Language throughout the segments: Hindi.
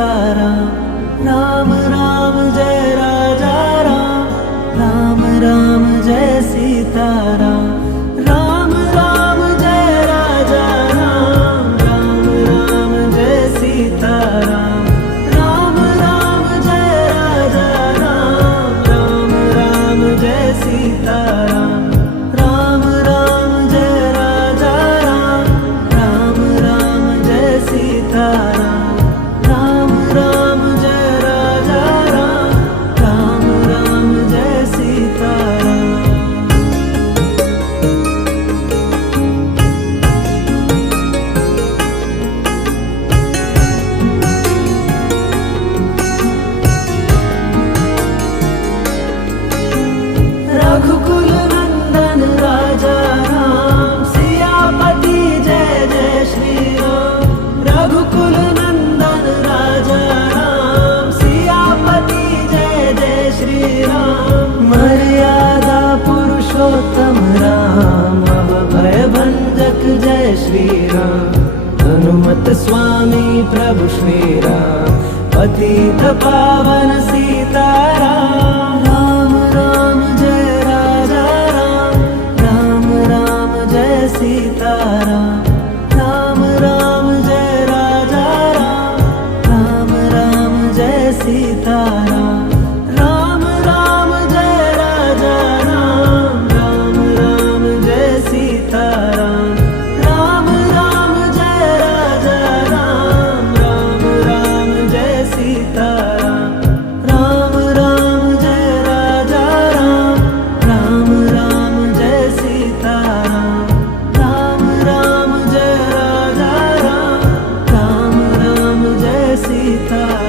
सीताराम। राम राम जय राजा राम, राम राम जय सीताराम। राम राम जय राजा राम, राम राम जय सीताराम। राम राम जय राजा राम, राम राम जय सीताराम। राम राम जय राजा राम, राम राम जय सीताराम। राम राम जय राजा राम, राम राम जय सीताराम। रघुकुल नंदन राजा राम, सियापति जय जय श्री राम। रघुकुल नंदन राजा राम, सियापति जय जय श्री राम। मर्यादा पुरुषोत्तम राम, अभय भंजक जय श्री राम। हनुमत स्वामी प्रभु श्री राम, पतित पावन सीताराम। राम राम जय राजा राम, राम राम जय सीताराम। राम राम जय राजा राम, राम राम जय सीताराम। राम राम जय राजा राम, राम राम जय सीताराम। राम राम जय राजा राम, राम राम जय सीताराम। राम राम जय राजा राम, राम राम जय सीताराम। राम राम जय राजा राम, राम राम जय सीताराम।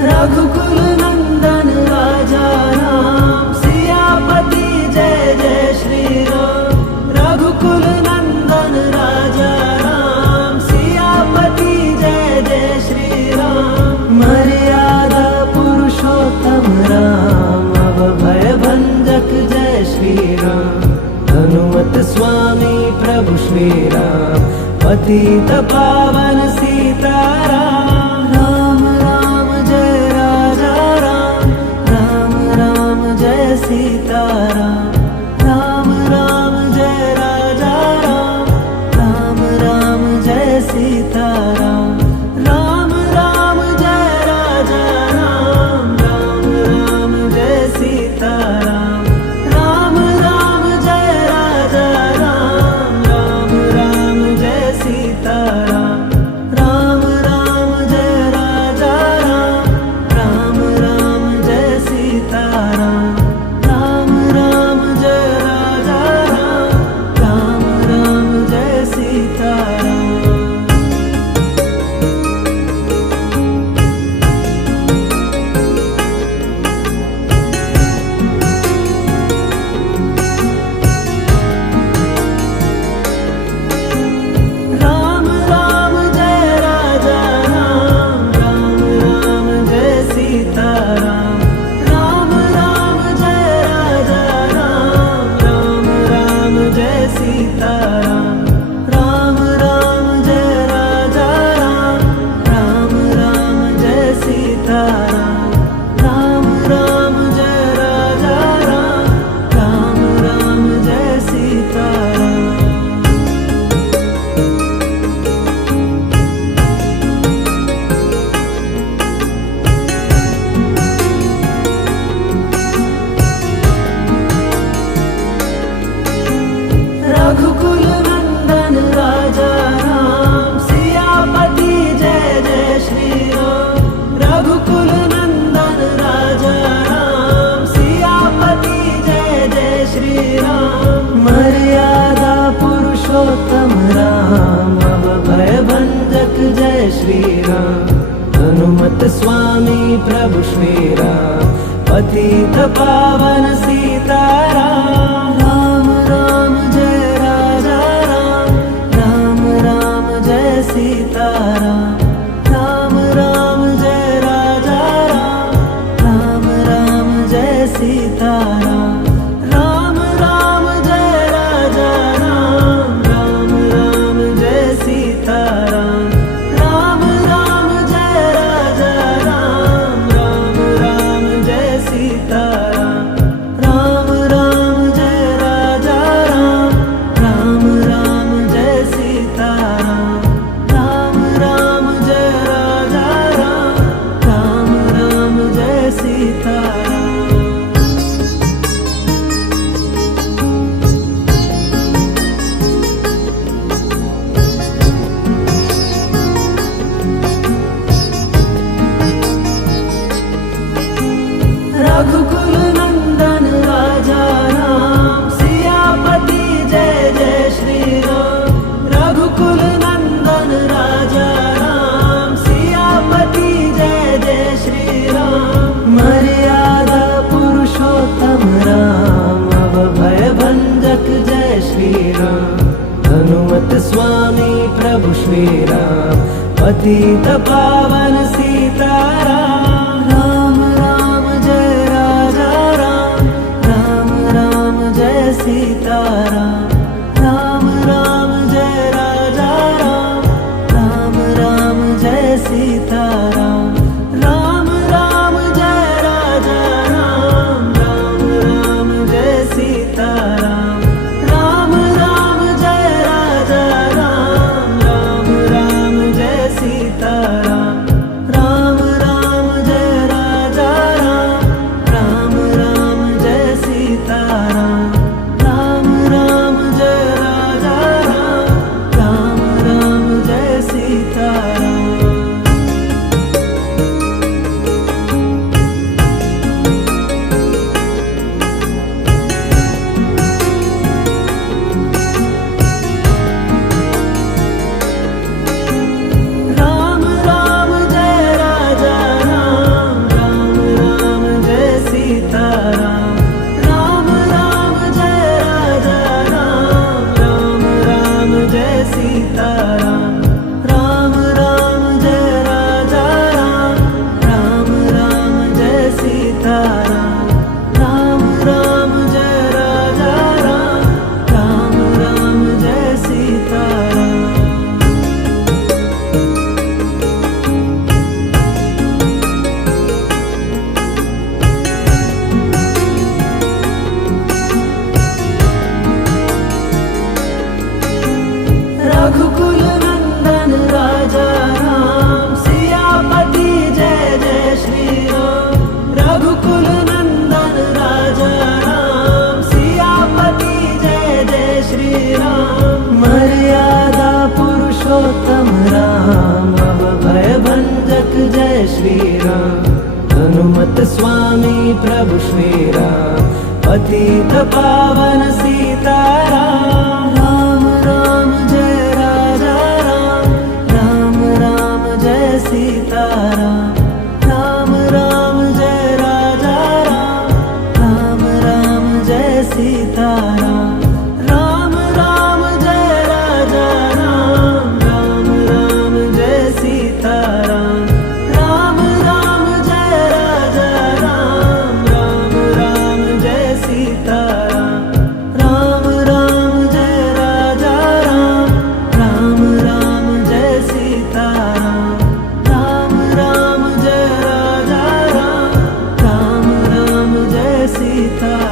रघुकुल नंदन राजा राम, सियापति जय जय श्री राम। रघुकुल नंदन राजा राम, सियापति जय जय श्री राम। मर्यादा पुरुषोत्तम राम, अभय भंजक जय श्री राम। हनुमत स्वामी प्रभु श्री राम, पतित पावन सीताराम। राम राम जय राजा राम, राम राम जय सीताराम। राम राम जय राजा राम, राम राम जय सीताराम। राम राम जय राजा राम, राम राम जय सीताराम। राम राम जय राजा राम, राम राम जय सीताराम। राम राम जय राजा राम, राम राम जय सीताराम। राम राम जय राजा राम, राम राम जय सीताराम। राम राम जय राजा राम, राम राम जय सीताराम। राम राम जय राजा राम, राम राम जय सीताराम। राम राम जय राजा राम, राम राम जय सीताराम। राम राम जय राजा राम, राम राम जय सीताराम। रघुकुल नंदन राजा राम, सियापति जय जय श्री राम। रघुकुल नंदन राजा राम, सियापति जय जय श्री राम। मर्यादा पुरुषोत्तम राम, अभय भंजक जय श्री राम। हनुमत स्वामी प्रभु श्री राम, पतित पावन सीताराम। राम राम जय राजा राम, राम राम जय सीताराम। राम राम जय राजा प्रभु श्री राम, पतित पावन सीताराम। राम राम जय राजा राम, राम राम जय सीताराम। राम राम जय राजा राम, राम राम जय सीताराम। राम राम जय राजा राम, राम राम जय सीताराम। राम राम जय राजा राम, राम राम जय सीताराम। राम राम जय राजा राम, राम राम जय सीताराम। राम राम जय राजा राम, राम राम जय सीताराम। राम राम जय राजा राम, राम राम जय सीताराम। राम राम जय राजा राम, राम राम जय सीताराम। राम राम जय राजा राम, राम राम जय सीताराम। राम राम जय राजा राम, राम राम जय सीताराम। रघुकुल नंदन राजा राम, सियापति जय जय श्री राम। रघुकुल नंदन राजा राम, सियापति जय जय श्री राम। मर्यादा पुरुषोत्तम राम, अभय भंजक जय श्री राम। हनुमत स्वामी प्रभु श्री राम, पतित पावन सीताराम। राम राम जय राजा राम, राम राम जय सीताराम। राम राम जय राजा राम, राम राम जय सीताराम। राम राम जय राजा राम, राम राम जय सीताराम। राम राम जय राजा राम, राम राम जय सीताराम। राम राम जय राजा राम, राम राम जय सीताराम। राम राम जय राजा राम, राम राम जय सीताराम।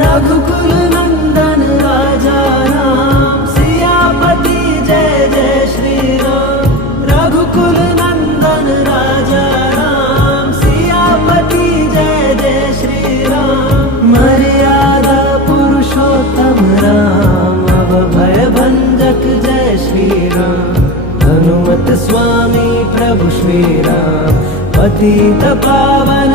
रघुकुल नंदन राजा राम, सियापति जय जय श्री राम। रघुकुल नंदन राजा राम, सियापति जय जय श्री राम। मर्यादा पुरुषोत्तम राम, अभय भंजक जय श्री राम। हनुमत स्वामी प्रभु श्री राम, पतित पावन